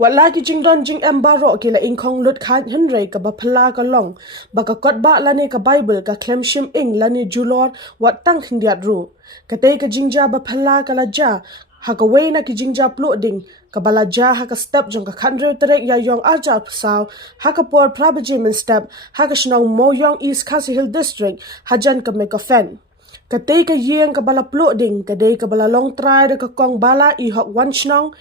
Wat lagi jing don jing embaro kila ingkong lut khan henry ka ba phala ka long baka kot ba lani ka bible ka klem shim ing lani julor wat tang hindiat ru katei ka jingjia ba phala ka la ja ha ka weina ki jingjia Pluh ding ka bala ja ha ka step jong ka khandre terek ya yong arja psaw ha ka por prabajimin step ha ka shnong Mawiong East Khasi Hill District hajan ka make a fan katei ka yeng ka bala Pluh ding kadei ka bala long try ka kong bala I hok wan shnong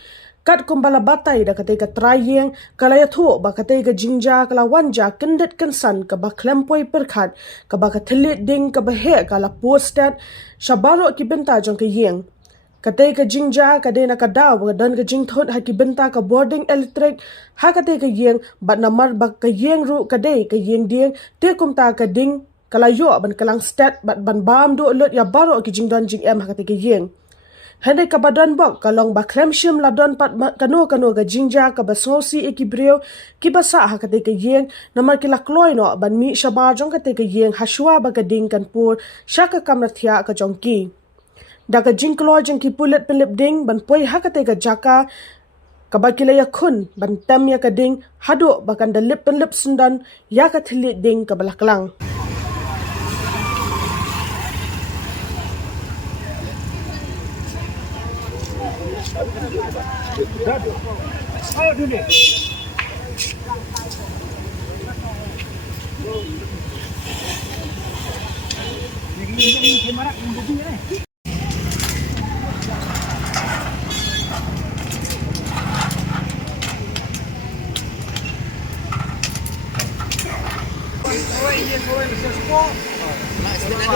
kat kumbala batai da katei ka trayeng kalaya thu ba katei ka jingjia kala wanja kendet kensan ka ba klempoi perkhat ka ba ka thilit ding ka ba he ka la postat shabaro ki benta jong ka yeng katei ka jingjia ka de na ka daw ka don ka jingthot ha ki benta ka boarding electric ha katei ka yeng ba namar ba ka yeng ru ka de ka yeng ding te kumta ka ding kala yo ban kalang stat ban bam do lut ya baro ki jingdon jing em ha katei ka yeng Hende ka badan bok kalong ba kremshim ladon pat kano ga jingjia ka ba sosi ekibreo ki ba sa ha ka te ka yeng namar ki la kloi no ban mi shaba jong ka te ka yeng hashwa ba ka ding kan pur shaka kamrathia ka jong ki da ka jing kloi jong ki pulet pelip ding ban poi ha ka te ka jaka ka ba kila ya khun ban tam ya ka ding hado ba kan da lip pelip sundan ya ka thilit ding ka balaklang Ayo dulu. Ini kamera yang begini nih.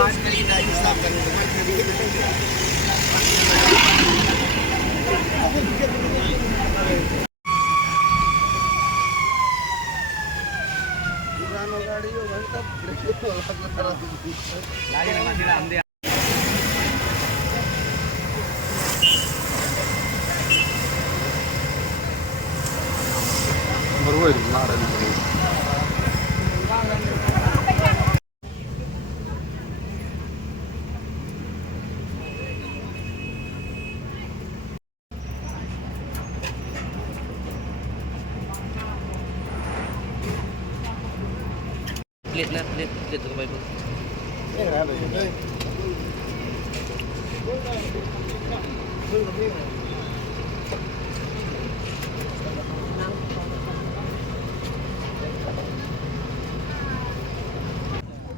Sekali dah Islamkan Pelit tu ke Bible.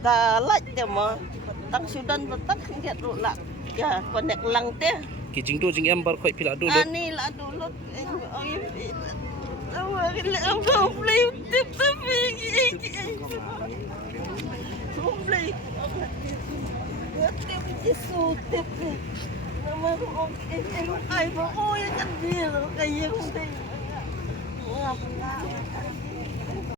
Kalat dia mah tang sudan betak lihat dulu lah ya konek lang teh Ki jing do jing em bar khoi pila do. ani lah dulu awak play tip tapi play tip isu tip nama okey ai mau oh yang kan dia kayak yang teh ngapa